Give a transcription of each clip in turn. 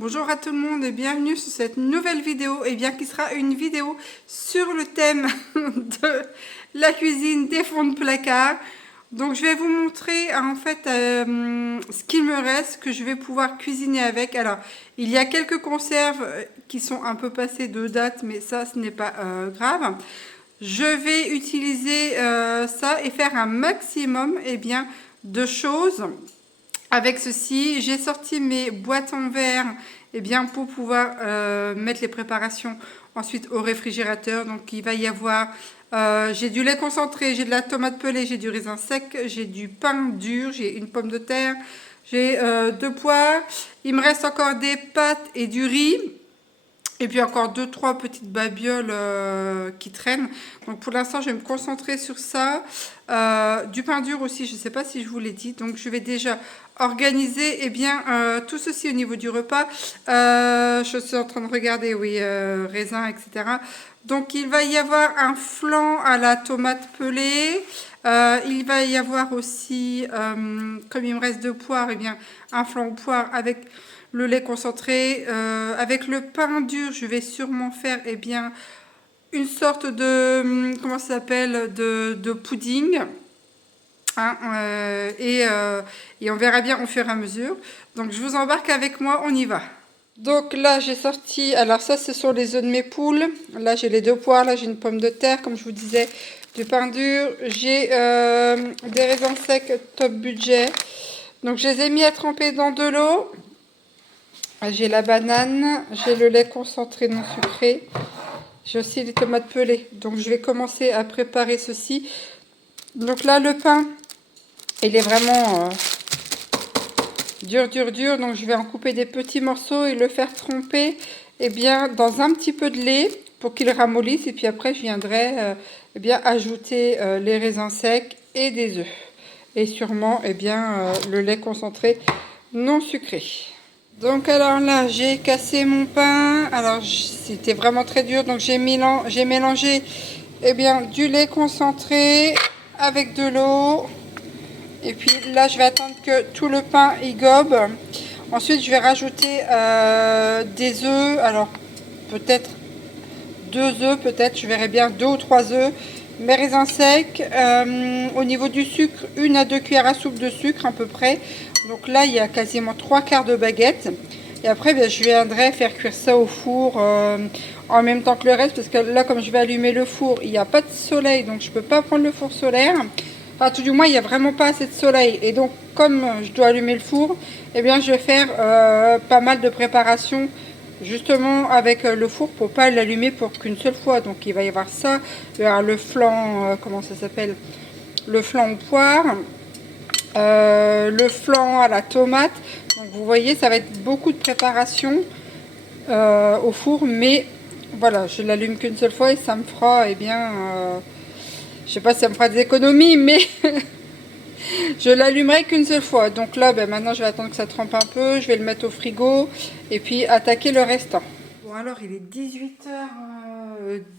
Bonjour à tout le monde et bienvenue sur cette nouvelle vidéo, et bien qui sera une vidéo sur le thème de la cuisine des fonds de placard. Donc je vais vous montrer en fait ce qu'il me reste que je vais pouvoir cuisiner avec. Alors il y a quelques conserves qui sont un peu passées de date, mais ça ce n'est pas grave. Je vais utiliser ça et faire un maximum de choses. Avec ceci, j'ai sorti mes boîtes en verre pour pouvoir mettre les préparations ensuite au réfrigérateur. Donc il va y avoir, j'ai du lait concentré, j'ai de la tomate pelée, j'ai du raisin sec, j'ai du pain dur, j'ai une pomme de terre, j'ai 2 poires. Il me reste encore des pâtes et du riz. Et puis encore 2-3 petites babioles qui traînent. Donc pour l'instant, je vais me concentrer sur ça. Du pain dur aussi, je ne sais pas si je vous l'ai dit. Donc je vais déjà organiser tout ceci au niveau du repas. Je suis en train de regarder, oui, raisin, etc. Donc il va y avoir un flan à la tomate pelée. Il va y avoir aussi, comme il me reste 2 poires, un flan aux poires avec le lait concentré. Avec le pain dur, je vais sûrement faire une sorte de, comment ça s'appelle, de pudding. Hein, et on verra bien au fur et à mesure. Donc je vous embarque avec moi, on y va. Donc là j'ai sorti, alors ça ce sont les œufs de mes poules. Là j'ai les 2 poires, là j'ai une pomme de terre comme je vous disais, du pain dur. J'ai des raisins secs top budget. Donc je les ai mis à tremper dans de l'eau. J'ai la banane, j'ai le lait concentré non sucré, j'ai aussi les tomates pelées. Donc je vais commencer à préparer ceci. Donc là le pain, il est vraiment dur. Donc je vais en couper des petits morceaux et le faire tremper dans un petit peu de lait pour qu'il ramollisse. Et puis après je viendrai ajouter les raisins secs et des œufs. Et sûrement le lait concentré non sucré. Donc alors là j'ai cassé mon pain. Alors c'était vraiment très dur, donc j'ai mélangé du lait concentré avec de l'eau. Et puis là je vais attendre que tout le pain y gobe. Ensuite je vais rajouter des œufs. Alors peut-être 2 œufs, peut-être je verrai bien 2 ou 3 œufs. Mes raisins secs. Au niveau du sucre, 1 à 2 cuillères à soupe de sucre à peu près. Donc là il y a quasiment 3/4 de baguette. Et après je viendrai faire cuire ça au four en même temps que le reste, parce que là comme je vais allumer le four, il n'y a pas de soleil, donc je peux pas prendre le four solaire. Enfin tout du moins il n'y a vraiment pas assez de soleil. Et donc comme je dois allumer le four, je vais faire pas mal de préparation justement avec le four pour pas l'allumer pour qu'une seule fois. Donc il va y avoir ça, il va y avoir le flan, comment ça s'appelle, le flan aux poires, le flan à la tomate. Donc vous voyez ça va être beaucoup de préparation au four, mais voilà, je l'allume qu'une seule fois et ça me fera je sais pas si ça me fera des économies, mais je l'allumerai qu'une seule fois. Donc là maintenant je vais attendre que ça trempe un peu, je vais le mettre au frigo et puis attaquer le restant. Bon alors il est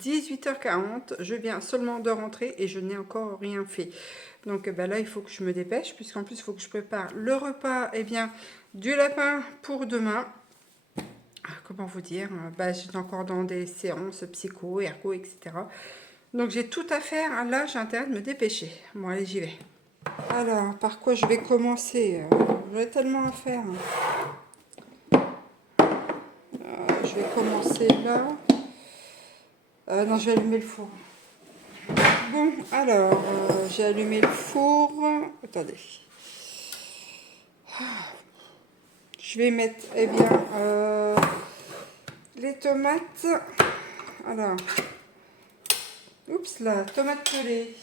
18h40, je viens seulement de rentrer et je n'ai encore rien fait. Donc là il faut que je me dépêche, puisqu'en plus il faut que je prépare le repas du lapin pour demain. Comment vous dire, j'étais encore dans des séances psycho, ergo, etc. Donc j'ai tout à faire, là j'ai intérêt de me dépêcher. Bon allez j'y vais. Alors par quoi je vais commencer, j'ai tellement à faire. Je vais commencer là. Non, je vais allumer le four. Bon, alors, j'ai allumé le four. Attendez. Je vais mettre, les tomates. Alors, oups là, tomates pelées.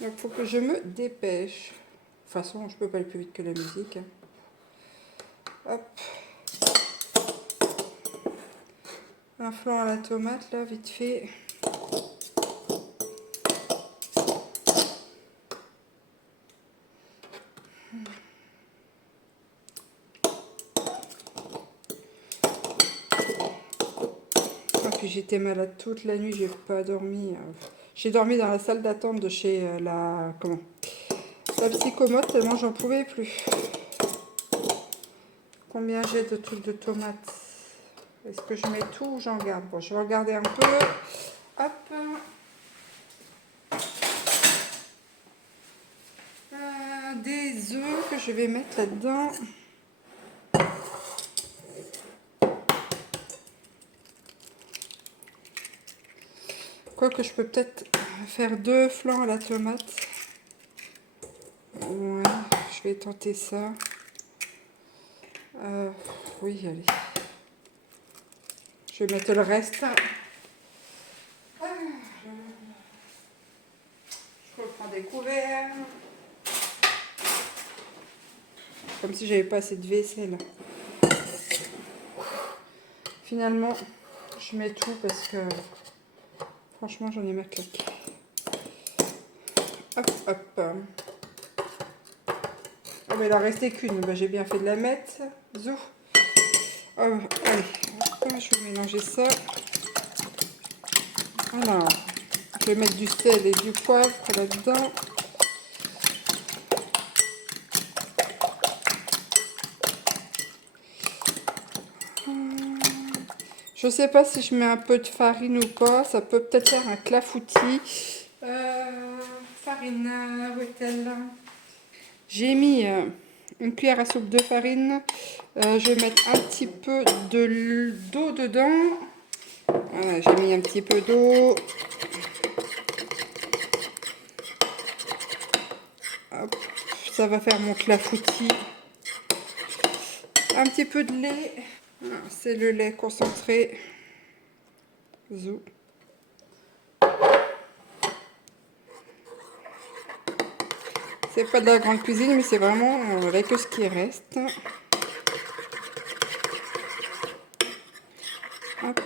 Donc, il faut que je me dépêche. De toute façon, je peux pas aller plus vite que la musique. Hop. Un flan à la tomate, là, vite fait. Puis j'étais malade toute la nuit, j'ai pas dormi. J'ai dormi dans la salle d'attente de chez la psychomote tellement j'en pouvais plus. Combien j'ai de trucs de tomates? Est-ce que je mets tout ou j'en garde? Bon, je vais regarder un peu. Hop. Des œufs que je vais mettre là-dedans. Quoique je peux peut-être faire 2 flancs à la tomate. Ouais, je vais tenter ça. Oui, allez. Je vais mettre le reste. Je reprends des couverts. Comme si j'avais pas assez de vaisselle. Finalement, je mets tout parce que franchement, j'en ai ma claque. Hop, hop. Oh, mais il en restait qu'une. Bah, j'ai bien fait de la mettre. Zou. Oh, allez, hop, je vais mélanger ça. Alors, je vais mettre du sel et du poivre là-dedans. Je sais pas si je mets un peu de farine ou pas. Ça peut peut-être faire un clafoutis. Farine, où est-elle? J'ai mis une cuillère à soupe de farine. Je vais mettre un petit peu d'eau dedans. Voilà, j'ai mis un petit peu d'eau. Hop, ça va faire mon clafoutis. Un petit peu de lait. C'est le lait concentré. Zou. C'est pas de la grande cuisine, mais c'est vraiment avec ce qui reste. Hop.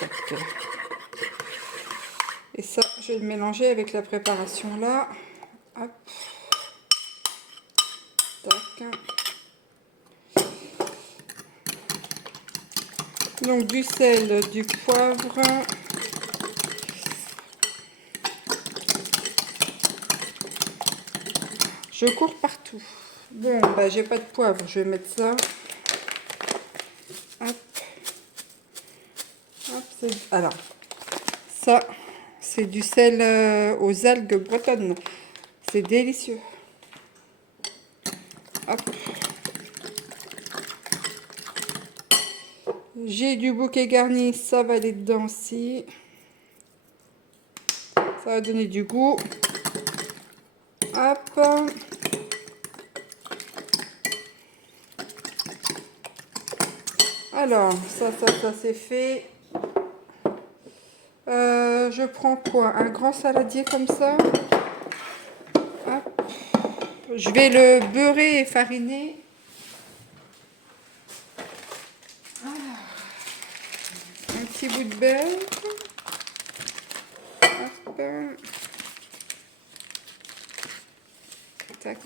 Tac. Et ça, je vais le mélanger avec la préparation là. Hop. Tac. Donc du sel, du poivre. Je cours partout. Bon, bah j'ai pas de poivre, je vais mettre ça. Hop. Hop, alors, ça, c'est du sel aux algues bretonnes. C'est délicieux. Hop. J'ai du bouquet garni, ça va aller dedans aussi. Ça va donner du goût. Hop. Alors, ça c'est fait. Je prends quoi? Un grand saladier comme ça. Hop. Je vais le beurrer et fariner. Alors, un petit bout de beurre. Hop. Tac.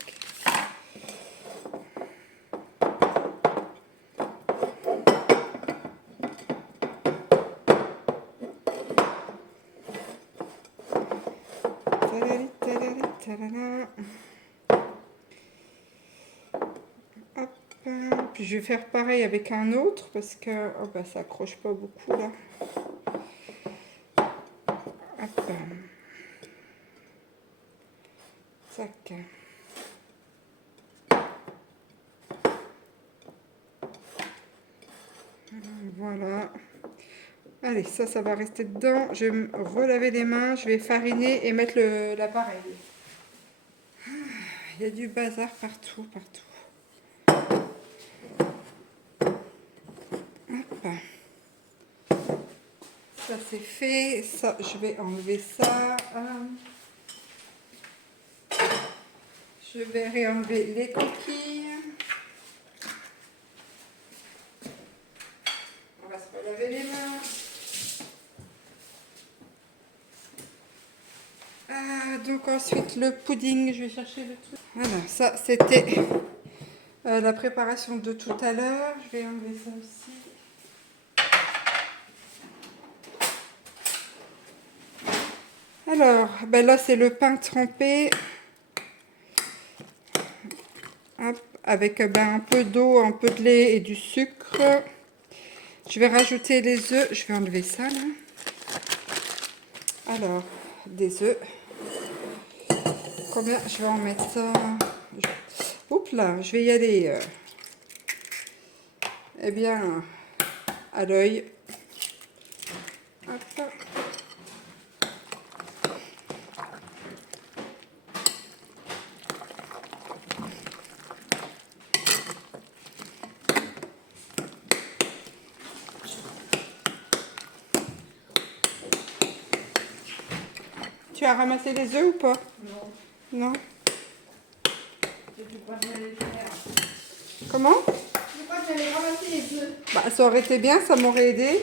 Hop. Puis je vais faire pareil avec un autre parce que oh bah, ça accroche pas beaucoup là. Hop. Tac. Voilà. Allez, ça va rester dedans. Je vais me relaver les mains, je vais fariner et mettre l'appareil. Il y a du bazar partout. Hop. Ça c'est fait. Ça, je vais enlever ça. Je vais réenlever les coquilles. On va se relaver les mains. Donc ensuite le pudding, je vais chercher le truc. Voilà, ça c'était la préparation de tout à l'heure. Je vais enlever ça aussi. Alors, ben là c'est le pain trempé. Hop, avec ben, un peu d'eau, un peu de lait et du sucre. Je vais rajouter les œufs. Je vais enlever ça là. Alors, des œufs. Combien je vais en mettre ça? Oups là, je vais y aller. Eh bien, à l'œil. Hop. Tu as ramassé les œufs ou pas? Non. Non. Je crois que j'allais faire. Comment? Je crois que j'allais ramasser les œufs. Bah, ça aurait été bien, ça m'aurait aidé.